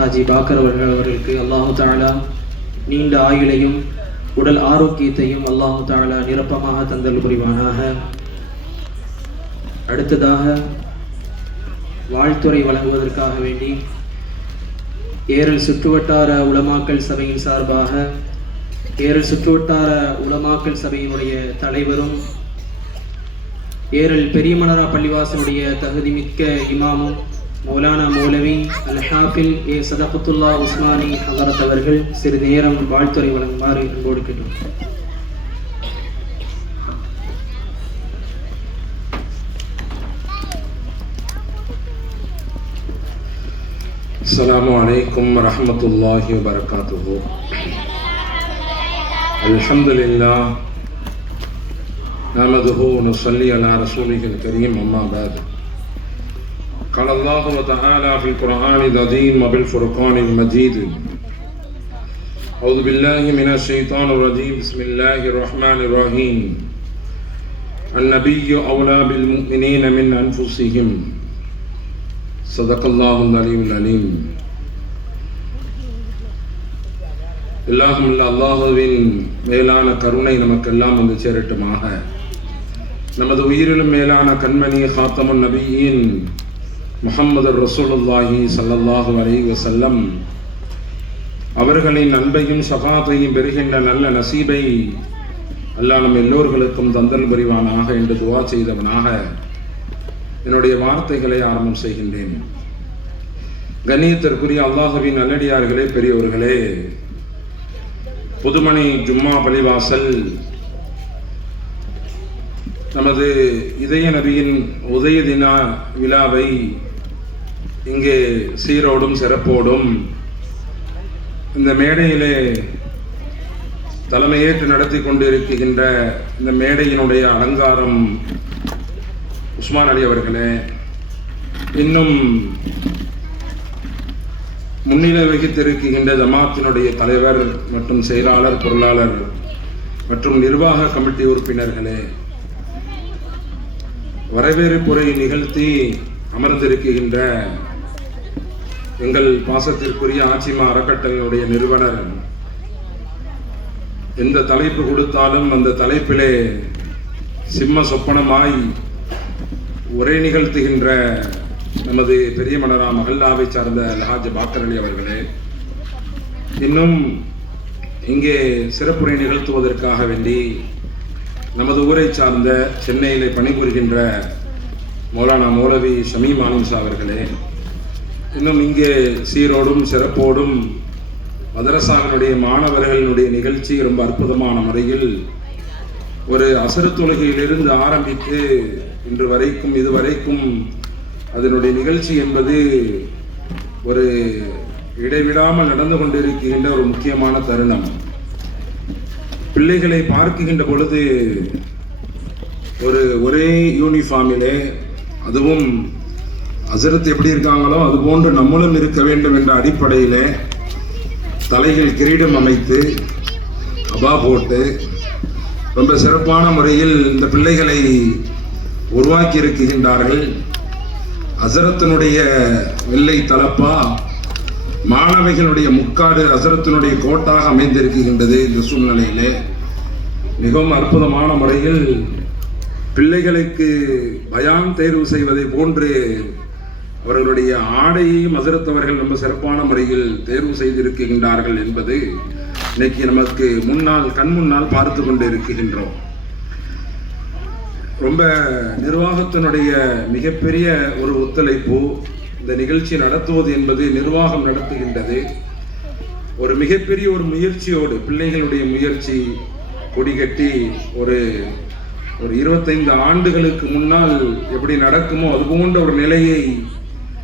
ஹாஜி பாக்கர் அவர்கள் அவர்களுக்கு அல்லாஹு தாலா நீண்ட ஆயுளையும் உடல் ஆரோக்கியத்தையும் அல்லாஹு தாலா நிரப்பமாக தந்தல் புரிவானாக. அடுத்ததாக வாழ்த்துறை வழங்குவதற்காக வேண்டி ஏரல் சுற்றுவட்டார உலமாக்கல் சபையின் சார்பாக ஏரல் சுற்றுவட்டார உலமாக்கல் சபையினுடைய தலைவரும் ஏரல் பெரியமலரா பள்ளிவாசனுடைய தகுதிமிக்க இமாமும் மௌலானா மௌலவி அல் ஹாஃபில் ஏ சதகத்துல்லா உஸ்மானி ஹசரத் அவர்கள் சிறிது நேரம் வாழ்த்துறை வழங்குமாறு அன்போடு கேட்டோம் السلام عليكم ورحمة الله وبركاته الحمد لله نحمده ونصلي على رسوله الكريم أما بعد قال الله تعالى في القرآن العظيم وبالفرقان المجيد أعوذ بالله من الشيطان الرجيم بسم الله الرحمن الرحيم النبي أولى بالمؤمنين من أنفسهم சதக்கல்லாஹும் அலீம் அலீம் எல்லாகும் அல்லாஹுவின் மேலான கருணை நமக்கெல்லாம் வந்து சேரட்டுமாக நமது உயிரிலும் மேலான கண்மணி ஹாத்தமுன் நபியின் முஹம்மது ரசூலுல்லாஹி சல்லல்லாஹு அலைஹி வசல்லம் அவர்களின் அன்பையும் சகாத்தையும் பெறுகின்ற நல்ல நசீபை அல்லாஹ் நம் எல்லோர்களுக்கும் தந்தல் புரிவானாக என்று துவா செய்தவனாக என்னுடைய வார்த்தைகளை ஆரம்பம் செய்கின்றேன். கண்ணியத்திற்குரிய அல்லாஹுவின் நல்லடியார்களே பெரியவர்களே புதுமணி ஜும்மா பழிவாசல் நமது இதய நபியின் உதய தின விழாவை இங்கே சீரோடும் சிறப்போடும் இந்த மேடையிலே தலைமையேற்று நடத்தி கொண்டிருக்கின்ற இந்த மேடையினுடைய அலங்காரம் உஸ்மான் அலி அவர்களே இன்னும் முன்னிலை வகித்திருக்கின்ற ஜமாத்தினுடைய தலைவர் மற்றும் செயலாளர் பொருளாளர் மற்றும் நிர்வாக கமிட்டி உறுப்பினர்களே வரவேற்புரை நிகழ்த்தி அமர்ந்திருக்கின்ற எங்கள் பாசத்திற்குரிய ஆட்சிமா அறக்கட்டளையினுடைய நிறுவனர் எந்த தலைப்பு கொடுத்தாலும் அந்த தலைப்பிலே சிம்ம சொப்பனமாய் உரை நிகழ்த்துகின்ற நமது பெரிய மலரா மகல்லாவை சார்ந்த லஹாஜ் பாக்கர் அலி அவர்களே இன்னும் இங்கே சிறப்புரை நிகழ்த்துவதற்காக வேண்டி நமது ஊரை சார்ந்த சென்னையிலே பணிபுரிகின்ற மௌலானா மௌலவி ஷமீம் ஆனிம்சா அவர்களே இன்னும் இங்கே சீரோடும் சிறப்போடும் மதரசாவினுடைய மாணவர்களினுடைய நிகழ்ச்சி ரொம்ப அற்புதமான முறையில் ஒரு அசரு தொழுகையிலிருந்து ஆரம்பித்து இன்று வரைக்கும் இதுவரைக்கும் அதனுடைய நிகழ்ச்சி என்பது ஒரு இடைவிடாமல் நடந்து கொண்டிருக்கின்ற ஒரு முக்கியமான தருணம். பிள்ளைகளை பார்க்குகின்ற பொழுது ஒரு ஒரே யூனிஃபார்மிலே அதுவும் அசரத் எப்படி இருக்காங்களோ அது போன்று நம்மளும் இருக்க வேண்டும் என்ற அடிப்படையிலே தலைகள் கிரீடம் அமைத்து அபா போட்டு ரொம்ப சிறப்பான முறையில் இந்த பிள்ளைகளை உருவாக்கி இருக்கின்றார்கள். அசரத்தினுடைய வெள்ளை தலப்பா மாணவிகளுடைய முக்காடு அசரத்தினுடைய கோட்டாக அமைந்திருக்கின்றது இந்த சூழ்நிலையிலே. மிகவும் அற்புதமான முறையில் பிள்ளைகளுக்கு பயான் தேர்வு செய்வதை போன்று அவர்களுடைய ஆடையை மதுரத்தவர்கள் ரொம்ப சிறப்பான முறையில் தேர்வு செய்திருக்கின்றார்கள் என்பது இன்னைக்கு நமக்கு முன்னால் கண் முன்னால் பார்த்து கொண்டு இருக்கின்றோம். ரொம்ப நிர்வாகத்தினுடைய மிகப்பெரிய ஒரு ஒத்துழைப்பு இந்த நிகழ்ச்சி நடத்துவது என்பது நிர்வாகம் நடத்துகின்றது. ஒரு மிகப்பெரிய ஒரு முயற்சியோடு பிள்ளைகளுடைய முயற்சி கொடிகட்டி ஒரு ஒரு இருபத்தைந்து ஆண்டுகளுக்கு முன்னால் எப்படி நடக்குமோ அது போன்ற ஒரு நிலையை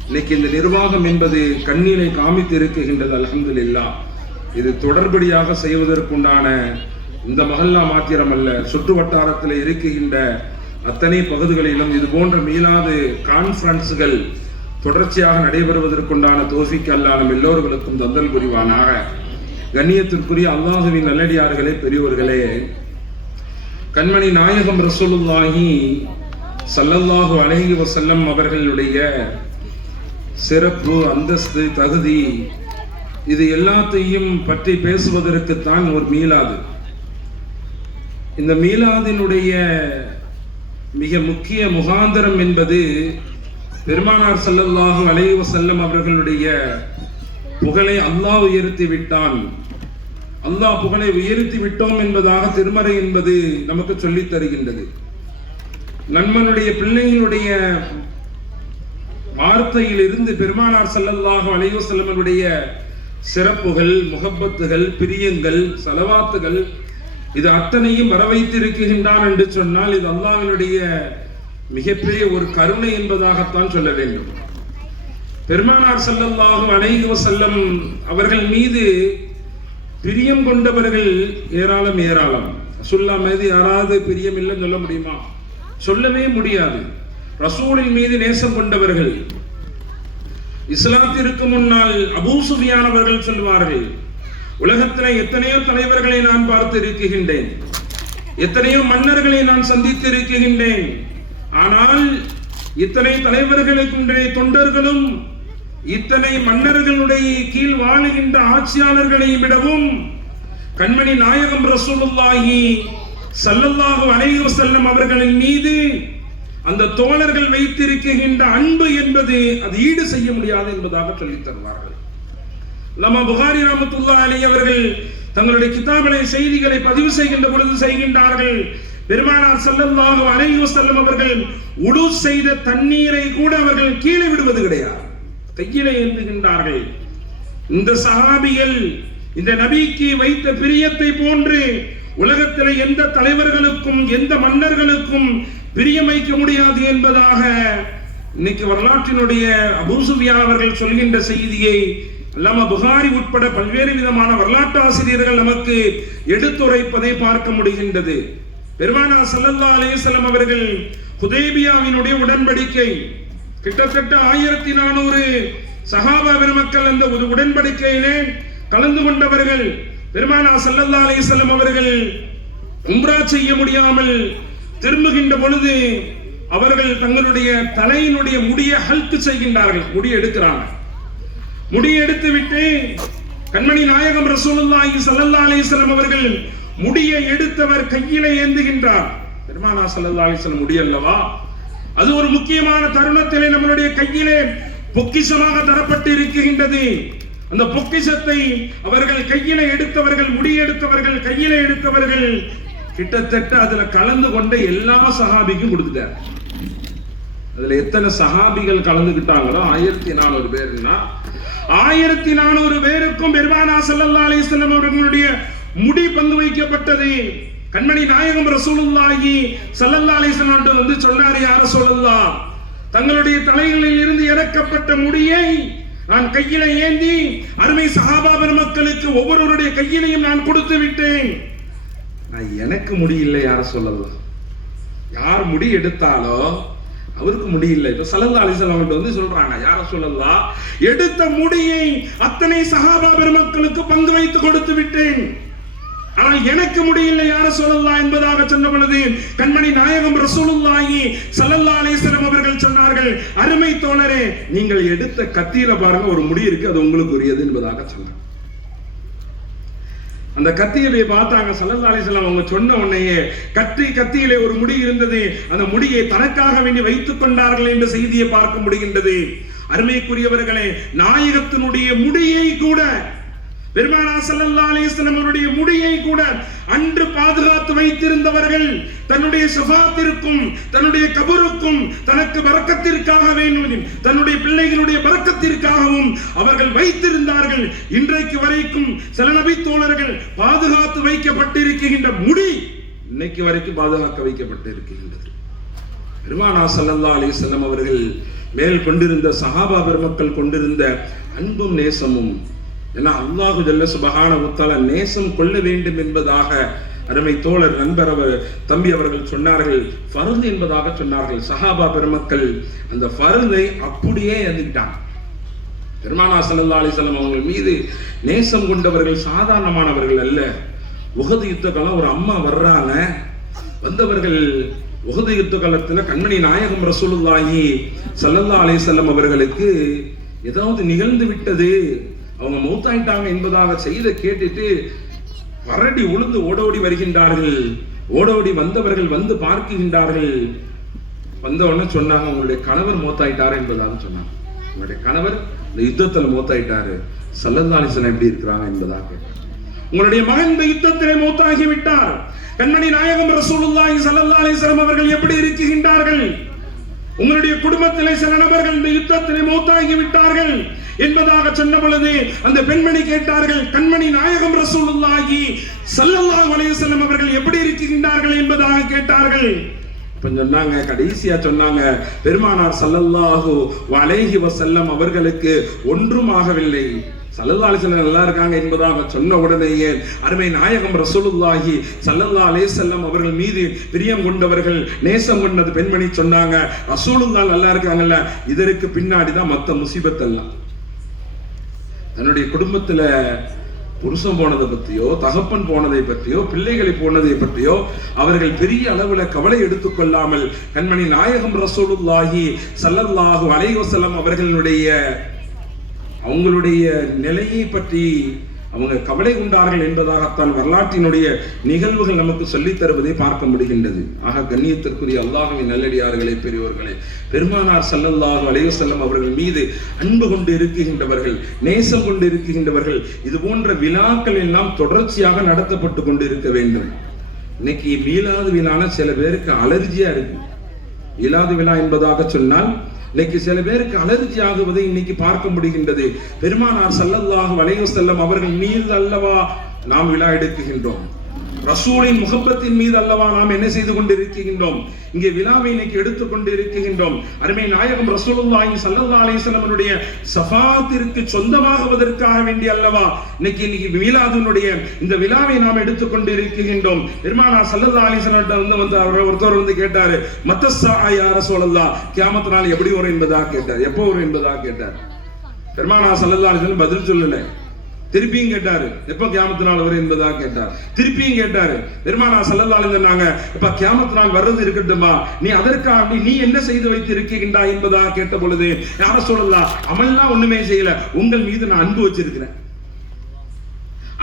இன்னைக்கு இந்த நிர்வாகம் என்பது கண்ணீரை காமித்து இருக்குகின்றது அல்ஹம்துலில்லாஹ் இது தொடர்படியாக செய்வதற்குண்டான இந்த மஹல்லா மாத்திரமல்ல சுற்று வட்டாரத்தில் இருக்குகின்ற அத்தனை பகுதிகளிலும் இது போன்ற மீளாது கான்ஃபரன்ஸுகள் தொடர்ச்சியாக நடைபெறுவதற்குண்டான தோசிக்கு அல்லா நம் எல்லோர்களுக்கும் தந்தல் புரிவானாக. கண்ணியத்திற்குரிய அல்லாஹுவின் நல்லடியார்களே பெரியவர்களே கண்மணி நாயகம் ரசூலுல்லாஹி சல்லல்லாஹு அலைஹி வசல்லம் அவர்களுடைய சிறப்பு அந்தஸ்து தகுதி இது எல்லாத்தையும் பற்றி பேசுவதற்குத்தான் ஒரு மீளாது இந்த மீலாதினுடைய மிக முக்கிய முகாந்தரம் என்பது பெருமானார் ஸல்லல்லாஹு அலைஹி செல்லம் அவர்களுடைய புகழை அல்லாஹ் உயர்த்தி விட்டான். அல்லாஹ் புகழை உயர்த்தி விட்டோம் என்பதாக திருமறை என்பது நமக்கு சொல்லித் தருகின்றது. நண்பனுடைய பிள்ளையினுடைய வார்த்தையில் இருந்து பெருமானார் ஸல்லல்லாஹு அலைஹி வஸல்லமனுடைய சிறப்புகள் முகப்பத்துகள் பிரியங்கள் செலவாத்துகள் இது அத்தனையும் வர வைத்திருக்கின்றான் என்று சொன்னால் இது அல்லாவினுடைய மிகப்பெரிய ஒரு கருணை என்பதாகத்தான் சொல்ல வேண்டும். பெருமானார் செல்லல்லாகும் அலைஹி செல்லம் அவர்கள் மீது பிரியம் கொண்டவர்கள் ஏராளம் ஏராளம். ரசூல்லா மீது யாராவது பிரியம் இல்லைன்னு சொல்ல முடியுமா? சொல்லவே முடியாது. ரசூலின் மீது நேசம் கொண்டவர்கள். இஸ்லாத்திற்கு முன்னால் அபூ அவர்கள் சொல்வார்கள் உலகத்திலே எத்தனையோ தலைவர்களை நான் பார்த்து இருக்கின்றேன் எத்தனையோ மன்னர்களை நான் சந்தித்து இருக்கின்றேன் ஆனால் இத்தனை தலைவர்களுக்குடைய தொண்டர்களும் இத்தனை மன்னர்களுடைய கீழ் வாழுகின்ற ஆட்சியாளர்களை விடவும் கண்மணி நாயகம் ரசூலுல்லாஹி சல்லல்லாஹு அலைஹி வஸல்லம் அவர்களின் மீது அந்த தோழர்கள் வைத்திருக்கின்ற அன்பு என்பது அது ஈடு செய்ய முடியாது என்பதாக சொல்லித் தருவார்கள். லமா புகாரி ராமத்துல்லா அலி அவர்கள் தங்களுடைய கிதாபிலே செய்திகளை பதிவு செய்கின்ற பொழுது செய்கின்றார்கள். பெருமானார் செல்லல்லாக அலைஹி செல்லும் அவர்கள் உடு செய்த தண்ணீரை கூட அவர்கள் கீழே விடுவது கிடையாது. கையிலே ஏந்துகின்றார்கள். இந்த சஹாபிகள் இந்த நபிக்கு வைத்த பிரியத்தை போன்று உலகத்தில் எந்த தலைவர்களுக்கும் எந்த மன்னர்களுக்கும் பிரியம் வைக்க முடியாது என்பதாக இன்னைக்கு வரலாற்றினுடைய அபூசுபியா அவர்கள் சொல்கின்ற செய்தியை அல்லாம புகாரி உட்பட பல்வேறு விதமான வரலாற்று ஆசிரியர்கள் நமக்கு எடுத்துரைப்பதை பார்க்க முடிகின்றது. பெருமானா சல்லல்லா அலேசலம் அவர்கள் ஹுதேபியாவினுடைய உடன்படிக்கை கிட்டத்தட்ட ஆயிரத்தி நானூறு சஹாபா பெருமக்கள் அந்த ஒரு உடன்படிக்கையிலே கலந்து கொண்டவர்கள். பெருமானா சல்லல்லா அலேசலம் அவர்கள் உம்ரா செய்ய முடியாமல் திரும்புகின்ற பொழுது அவர்கள் தங்களுடைய தலையினுடைய முடியை ஹல்க் செய்கின்றார்கள். முடி எடுக்கிறாங்க. முடி எடுத்து விட்டு கண்மணி நாயகம் ரசூலுல்லாஹி சல்லல்லா அலைஹி அவர்கள் முடியை எடுத்தவர் கையிலே ஏந்துகின்றார். பெருமானா சல்லல்லா அலைஹி முடி அல்லவா? அது ஒரு முக்கியமான தருணத்திலே நம்மளுடைய கையிலே பொக்கிஷமாக தரப்பட்டு இருக்கின்றது. அந்த பொக்கிஷத்தை அவர்கள் கையில எடுத்தவர்கள் முடி எடுத்தவர்கள் கையில எடுத்தவர்கள் கிட்டத்தட்ட அதுல கலந்து கொண்ட எல்லா சஹாபிக்கும் கொடுத்துட்டார். அதுல எத்தனை சஹாபிகள் கலந்துகிட்டாங்களோ ஆயிரத்தி நானூறு பேர்னா ஆயிரத்தி நானூறு பேருக்கும் பெருமானா ஸல்லல்லாஹு அலைஹி அவர்களுடைய முடி பங்கு வைக்கப்பட்டது. கண்மணி நாயகம் ரசூலுல்லாஹி ஸல்லல்லாஹு அலைஹி வந்து சொன்னார் யார சொல்லல்லா தங்களுடைய தலைகளில் இருந்து இறக்கப்பட்ட முடியை நான் கையில ஏந்தி அருமை சஹாபா பெருமக்களுக்கு ஒவ்வொருவருடைய கையிலையும் நான் கொடுத்து விட்டேன். நான் எனக்கு முடியல யார சொல்லலாம்? யார் முடி எடுத்தாலோ அவருக்கு முடியல இப்ப சல்லல்லா அலிசல்லாம் வந்து சொல்றாங்க யார சொல்லலாம்? எடுத்த முடியை அத்தனை சகாபா பெருமக்களுக்கு பங்கு வைத்து கொடுத்து விட்டேன். ஆனால் எனக்கு முடியல யார சொல்லலாம் என்பதாக சொன்ன பொழுது கண்மணி நாயகம் ரசூலுல்லாஹி சல்லல்லா அலிஸ்லம் அவர்கள் சொன்னார்கள் அருமை தோழரே நீங்கள் எடுத்த கத்தியில பாருங்க ஒரு முடி இருக்கு அது உங்களுக்கு உரியது என்பதாக சொன்னார் அந்த கத்தியிலே பார்த்தாங்க சல்லல்லா அலிஸ்லாம் அவங்க சொன்ன உடனேயே கத்தி கத்தியிலே ஒரு முடி இருந்தது. அந்த முடியை தனக்காக வேண்டி வைத்துக் கொண்டார்கள் என்ற செய்தியை பார்க்க முடிகின்றது. அருமைக்குரியவர்களே நாயகத்தினுடைய முடியை கூட பெருமானா ஸல்லல்லாஹு அலைஹி அவருடைய முடியை கூட அன்று பாதுகாத்து வைத்திருந்தவர்கள் தன்னுடைய ஷஃபாத்திற்கும் தன்னுடைய கபருக்கும் தனக்கு பறக்கத்திற்காக வேண்டும் தன்னுடைய பிள்ளைகளுடைய பறக்கத்திற்காகவும் அவர்கள் வைத்திருந்தார்கள். இன்றைக்கு வரைக்கும் சில நபி தோழர்கள் பாதுகாத்து வைக்கப்பட்டிருக்கின்ற முடி இன்னைக்கு வரைக்கும் பாதுகாக்க வைக்கப்பட்டிருக்கின்றது. பெருமானா ஸல்லல்லாஹு அலி செல்லம் அவர்கள் மேல் கொண்டிருந்த சஹாபா பெருமக்கள் கொண்டிருந்த அன்பும் நேசமும் ஏன்னா அல்லாஹு ஜல்ல சுபகான உத்தால நேசம் கொள்ள வேண்டும் என்பதாக அருமை தோழர் நண்பர் அவர் தம்பி அவர்கள் சொன்னார்கள் ஃபர்து என்பதாக சொன்னார்கள். சஹாபா பெருமக்கள் அந்த ஃபர்தை அப்படியே எழுந்துக்கிட்டாங்க பெருமானா ஸல்லல்லாஹு அலைஹி வஸல்லம் மீது நேசம் கொண்டவர்கள் சாதாரணமானவர்கள் அல்ல. உகது யுத்த காலம் ஒரு அம்மா வர்றாங்க. வந்தவர்கள் உகது யுத்த காலத்துல கண்மணி நாயகம் ரசூலுல்லாஹி சல்லல்லா அலிசல்லம் அவர்களுக்கு ஏதாவது நிகழ்ந்து விட்டது. அவங்க மௌத்தாயிட்டாங்க என்பதாக செய்த கேட்டுட்டு வரடி உளுந்து ஓடோடி வருகின்றார்கள். ஓடோடி வந்தவர்கள் வந்து பார்க்கின்றார்கள். வந்த உடனே சொன்னாங்க உங்களுடைய கணவர் மூத்தாயிட்டாரு என்பதாக சொன்னாங்க. உங்களுடைய கணவர் இந்த யுத்தத்தில் மூத்தாயிட்டாரு. சல்லல்லாலிசன் எப்படி இருக்கிறாங்க என்பதாக கேட்டாங்க. உங்களுடைய மகன் இந்த யுத்தத்திலே மூத்தாகி விட்டார். கண்மணி நாயகம் ரசூலுல்லாஹி சல்லல்லாஹு அலைஹி வஸல்லம் அவர்கள் எப்படி இருக்கின்றார்கள்? உங்களுடைய குடும்பத்திலே சில நபர்கள் இந்த யுத்தத்திலே மூத்தாகி விட்டார்கள் என்பதாக சொன்ன பொழுது அந்த பெண்மணி கேட்டார்கள் கண்மணி நாயகம் ரசூலுல்லாகி சல்லல்லா அலைஹி அவர்கள் எப்படி இருக்கின்றார்கள்? என்பதாக கேட்டார்கள். சொன்னாங்க கடைசியா சொன்னாங்க பெருமானார் சல்லல்லாஹு அலைஹி வசல்லம் அவர்களுக்கு ஒன்றும் ஆகவில்லை. சல்லல்லா அலிஸ்லாம் நல்லா இருக்காங்க என்பதாக சொன்ன உடனேயே அருமை நாயகம் ரசூலுல்லாஹி சல்லல்லா செல்லம் அவர்கள் மீது பிரியம் கொண்டவர்கள் நேசம் கொண்டது பெண்மணி சொன்னாங்க. ரசூலுல்லா நல்லா இருக்காங்கல்ல இதற்கு பின்னாடி தான் மத்த முசிபத் எல்லாம் தன்னுடைய குடும்பத்துல புருஷன் போனதை பற்றியோ தகப்பன் போனதை பற்றியோ பிள்ளைகளை போனதை பற்றியோ அவர்கள் பெரிய அளவுல கவலை எடுத்துக்கொள்ளாமல் கண்மணி நாயகம் ரசூலுல்லாஹி சல்லல்லாஹு அலைஹி வஸல்லம் அவர்களுடைய அவங்களுடைய நிலையை பற்றி அவங்க கவலை கொண்டார்கள் என்பதாகத்தான் வரலாற்றினுடைய நிகழ்வுகள் நமக்கு சொல்லித் தருவதை பார்க்க முடிகின்றது. ஆக கண்ணியத்திற்குரிய அல்லாஹுவின் நல்லடியார்களே பெரியவர்களே பெருமானார் ஸல்லல்லாஹு அலைஹி வஸல்லம் அவர்கள் மீது அன்பு கொண்டு இருக்குகின்றவர்கள் நேசம் கொண்டு இருக்குகின்றவர்கள் இது போன்ற விழாக்கள் எல்லாம் தொடர்ச்சியாக நடத்தப்பட்டு கொண்டு இருக்க வேண்டும். இன்னைக்கு மீளாது விழான சில பேருக்கு அலர்ஜியா இருக்கு. மீளாது விழா என்பதாக சொன்னால் இன்னைக்கு சில பேருக்கு அலர்ஜி ஆகுவதை இன்னைக்கு பார்க்க முடிகின்றது. பெருமானார் ஸல்லல்லாஹு வளைவு செல்லம் அவர்கள் நீர் அல்லவா நாம் விழா எடுக்குகின்றோம். ரசூலின் முகப்பத்தின் மீது அல்லவா நாம் என்ன செய்து கொண்டிருக்கின்றோம்? இங்கே விழாவை இன்னைக்கு எடுத்துக்கொண்டு இருக்கின்றோம் அருமை நாயகம் ரசூலுல்லாஹி சல்லல்லா அலைஹி அவருடைய சஃபாத்திற்கு சொந்தமாகுவதற்காக வேண்டி அல்லவா இன்னைக்கு இன்னைக்கு மீலாதுனுடைய இந்த விழாவை நாம் எடுத்துக்கொண்டு இருக்கின்றோம் பெருமானா சல்லல்லா அலைஹி வந்து வந்து அவர் ஒருத்தர் வந்து கேட்டாரு மத்தஸ்ஸா யா ரசூலல்லாஹ்? கியாமத் நாள் எப்படி வரும்? என்பதா கேட்டார். எப்போ வரும்? என்பதா கேட்டார். பெருமானா சல்லல்லா அலைஹி பதில் சொல்லலை. திருப்பியும் கேட்டாரு. எப்ப கியாமத்து நாள் வரும் என்பதா கேட்டார். திருப்பியும் கேட்டாரு. பெருமானா சல்லல்லாஹு சொன்னாங்க இப்ப கியாமத்து நாள் வர்றது இருக்கட்டுமா நீ அதற்காக நீ என்ன செய்து வைத்து இருக்கின்றா என்பதா கேட்ட பொழுது யார சொல்லலாம் அமல்லாம் ஒண்ணுமே செய்யல. உங்கள் மீது நான் அன்பு வச்சிருக்கிறேன்.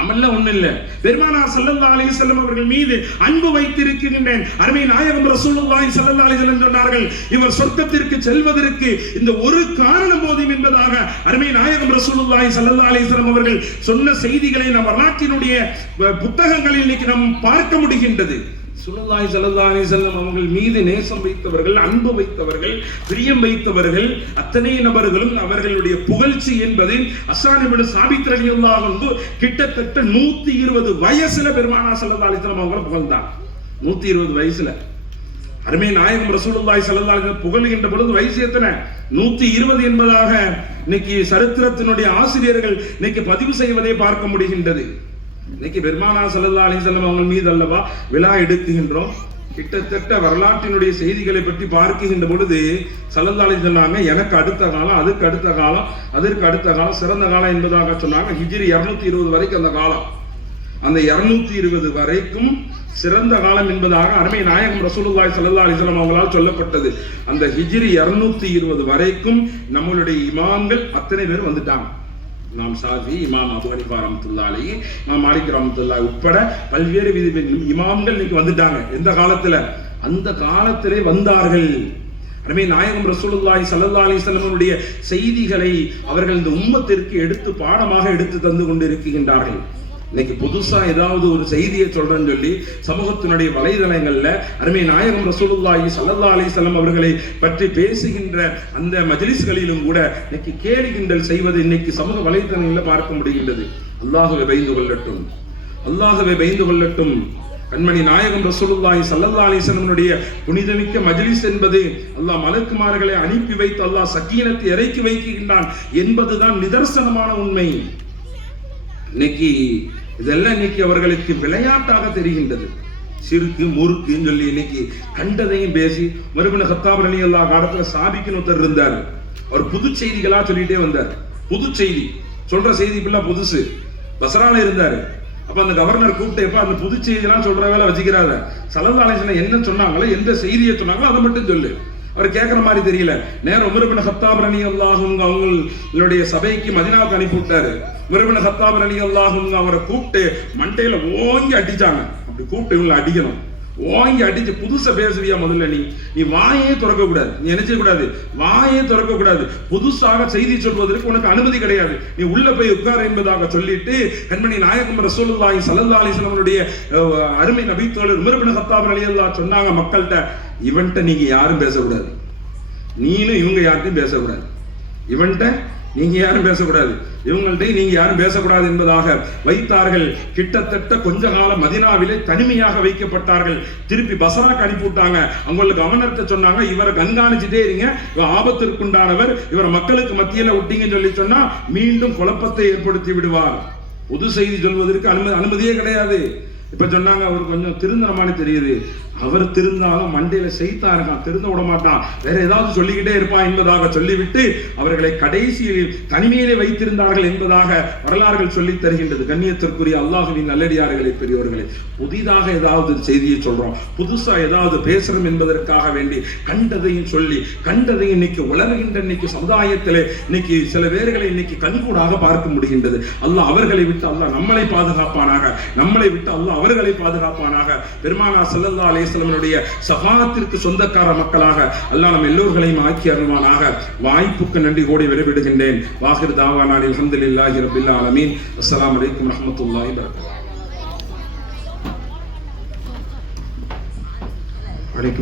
அமல்ல ஒண்ணு இல்ல. பெருமானார் ஸல்லல்லாஹு அலி செல்லம் அவர்கள் மீது அன்பு வைத்திருக்கின்றேன். அருமை நாயகம் ரசூலுல்லாய் ஸல்லல்லாஹு அலி செல்லம் சொன்னார்கள் இவர் சொர்க்கத்திற்கு செல்வதற்கு இந்த ஒரு காரணம் போதும் என்பதாக அருமை நாயகம் ரசூலுல்லாய் ஸல்லல்லாஹு அலி செல்லம் அவர்கள் சொன்ன செய்திகளை நம் வரலாற்றினுடைய புத்தகங்களில் இன்னைக்கு நாம் பார்க்க முடிகின்றது. சுல்லல்லாஹி ஸல்லல்லாஹு செல்லம் அவர்கள் மீது நேசம் வைத்தவர்கள் அன்பு வைத்தவர்கள் பிரியம் வைத்தவர்கள் அத்தனை நபர்களும் அவர்களுடைய புகழ்ச்சி என்பதை அஸ்ஸான் இப்னு சாபித் ரலியல்லாஹு அன்ஹு கிட்டத்தட்ட 120 வயசுல பெருமானா ஸல்லல்லாஹு அலைஹி வஸல்லம் அவங்களை புகழ்ந்தாங்க. 120 வயசுல. அருமை நாயகம் ரசூலுல்லாய் ஸல்லல்லாஹு புகழ்கின்ற பொழுது வயசு எத்தனை? 120 என்பதாக இன்னைக்கு சரித்திரத்தினுடைய ஆசிரியர்கள் இன்னைக்கு பதிவு செய்வதை பார்க்க முடிகின்றது. இன்னைக்கு பெருமானா ஸல்லல்லாஹு அலிசல்லம் அவங்க மீது அல்லவா விழா எடுக்குகின்றோம். கிட்டத்தட்ட வரலாற்றினுடைய செய்திகளை பற்றி பார்க்குகின்ற பொழுது ஸல்லல்லாஹு சொன்னாங்க எனக்கு அடுத்த காலம் அதுக்கு அடுத்த காலம் அதற்கு அடுத்த காலம் சிறந்த காலம் என்பதாக சொன்னாங்க. ஹிஜ்ரி 220 இருபது வரைக்கும் அந்த காலம். அந்த 220 இருபது வரைக்கும் சிறந்த காலம் என்பதாக அருமை நாயகம் ரசூலுல்லாய் சல்லா அலைஹி அவங்களால் சொல்லப்பட்டது. அந்த ஹிஜ்ரி 220 இருபது வரைக்கும் நம்மளுடைய இமாம்கள் அத்தனை பேர் வந்துட்டாங்க. இமாம் சாதி இமாம் அபு ஹனிஃபா ரஹ்மத்துல்லாஹி இமாம் மாலிக் ரஹ்மத்துல்லாஹி உட்பட பல்வேறு விதி இமாம்கள் இன்னைக்கு வந்துட்டாங்க. எந்த காலத்துல? அந்த காலத்திலே வந்தார்கள். அருமை நாயகம் ரசூலுல்லாய் சல்லா அலிசல்லமனுடைய செய்திகளை அவர்கள் இந்த உம்மத்திற்கு எடுத்து பாடமாக எடுத்து தந்து கொண்டு இருக்கின்றார்கள் இன்னைக்கு புதுசா ஏதாவது ஒரு செய்தியை சொல்றேன்னு சொல்லி சமூகத்தினுடைய வலைதளங்கள்ல அருமை நாயகம் ரசூலுல்லாஹி சல்லா அலிசல்லம் அவர்களை பற்றி பேசுகின்ற அந்த மஜிலிஸ்களிலும் கூட இன்னைக்கு கேலி கிண்டல் செய்வது இன்னைக்கு சமூக வலைதளங்களில் பார்க்க முடிகின்றது. அல்லாஹுவை பயந்து கொள்ளட்டும். அல்லாஹுவை பயந்து கொள்ளட்டும். கண்மணி நாயகம் ரசூலுல்லாஹி சல்லல்லா அலைஹி புனிதமிக்க மஜ்லிஸ் என்பது அல்லாஹ் மலக்குமார்களை அனுப்பி வைத்து அல்லாஹ் சக்கீனத்தை இறக்கி வைக்கின்றான் என்பதுதான் நிதர்சனமான உண்மை. இன்னைக்கு இதெல்லாம் இன்னைக்கு அவர்களுக்கு விளையாட்டாக தெரிகின்றது. சிறுக்கு முறுக்குன்னு சொல்லி இன்னைக்கு கண்டதையும் பேசி மறுபடியும் ஹத்தாப் அலி அல்லா காலத்துல சாபிக்குன்னு ஒருத்தர் இருந்தார். அவர் புது செய்திகளா சொல்லிட்டே வந்தார். புது செய்தி. சொல்ற செய்தி இப்பெல்லாம் புதுசு. பசரால இருந்தாரு. அப்ப அந்த கவர்னர் கூப்பிட்டப்ப அந்த புது செய்திலாம் சொல்ற வேலை வச்சுக்கிறாரு சலந்தாலேசன என்ன சொன்னாங்களோ எந்த செய்தியை சொன்னாங்களோ அதை மட்டும் சொல்லு. அவர் கேட்குற மாதிரி தெரியல. நேரம் உமர்பின் ஹத்தாப் அலி அல்லாஹுங்க அவங்களுடைய சபைக்கு மதினாவுக்கு அனுப்பி விட்டாரு உமர்பின் ஹத்தாப் அலி அல்லாஹுங்க அவரை கூப்பிட்டு மண்டையில ஓங்கி அடிச்சாங்க. அப்படி கூப்பிட்டு இவங்களை அடிக்கணும். ஓங்கி அடிச்சு புதுசா பேசுவியா முதல்ல நீ? நீ வாயே திறக்க கூடாது நீ என்ன கூடாது வாயே திறக்க கூடாது புதுசாக செய்தி சொல்வதற்கு உனக்கு அனுமதி கிடையாது. நீ உள்ள போய் உட்கார் என்பதாக சொல்லிட்டு கண்மணி நாயகம் ரசூலுல்லாஹி ஸல்லல்லாஹு அலைஹி அருமை நபித்தோழர் உமர் பின் கத்தாப் சொன்னாங்க மக்கள்கிட்ட இவன்கிட்ட நீங்க யாரும் பேசக்கூடாது. நீனும் இவங்க யார்கிட்டையும் பேசக்கூடாது. இவன்கிட்ட நீங்க யாரும் பேசக்கூடாது. இவங்கள்ட்ட நீங்க யாரும் பேசக்கூடாது என்பதாக வைத்தார்கள். கிட்டத்தட்ட கொஞ்ச காலம் மதினாவிலே தனிமையாக வைக்கப்பட்டார்கள். திருப்பி பசராக்கு அனுப்பி விட்டாங்க. அவங்களுக்கு கவனத்தை சொன்னாங்க இவரை கண்காணிச்சுட்டே இருங்க. இவர் ஆபத்திற்குண்டானவர். இவரை மக்களுக்கு மத்தியில விட்டீங்கன்னு சொல்லி சொன்னா மீண்டும் குழப்பத்தை ஏற்படுத்தி விடுவார். பொது செய்தி சொல்வதற்கு அனுமதி அனுமதியே கிடையாது. இப்ப சொன்னாங்க அவர் கொஞ்சம் திருந்தனமானு தெரியுது. அவர் திருந்தாலும் மண்டையில செய்தா இருக்கான் திருந்த விட மாட்டான். வேற ஏதாவது சொல்லிக்கிட்டே இருப்பான் என்பதாக சொல்லிவிட்டு அவர்களை கடைசியில் தனிமையிலே வைத்திருந்தார்கள் என்பதாக வரலாறுகள் சொல்லி தருகின்றது. கண்ணியத்திற்குரிய அல்லாஹுவின் நல்லடியார்களை பெரியவர்களே புதிதாக ஏதாவது செய்தியை சொல்றோம். புதுசா ஏதாவது பேசுறோம் என்பதற்காக வேண்டி கண்டதையும் சொல்லி கண்டதையும் இன்னைக்கு உலர்கின்ற இன்னைக்கு சமுதாயத்திலே இன்னைக்கு சில பேர்களை இன்னைக்கு கண்கூடாக பார்க்க முடிகின்றது. அல்லாஹ் அவர்களை விட்டு அல்லாஹ் நம்மளை பாதுகாப்பானாக நம்மளை விட்டு அல்லாஹ் அவர்களை பாதுகாப்பானாக. பெருமானா ஸல்லல்லாஹு அலைஹி சபாத்திற்கு சொந்தக்கார மக்களாக அல்லாஹ் நம்ம எல்லோர்களையும் ஆக்கி அருள்வானாக. வாய்ப்புக்கு நன்றி கோடி விரைவிடுகின்றேன் வாஹிர் தாவானான் அஹமதுல்லாஹி ரபில்லா அலமீன் அஸ்லாம் வலைக்கம் வரஹ்மத்துல்லாஹி வபரகாத்துஹு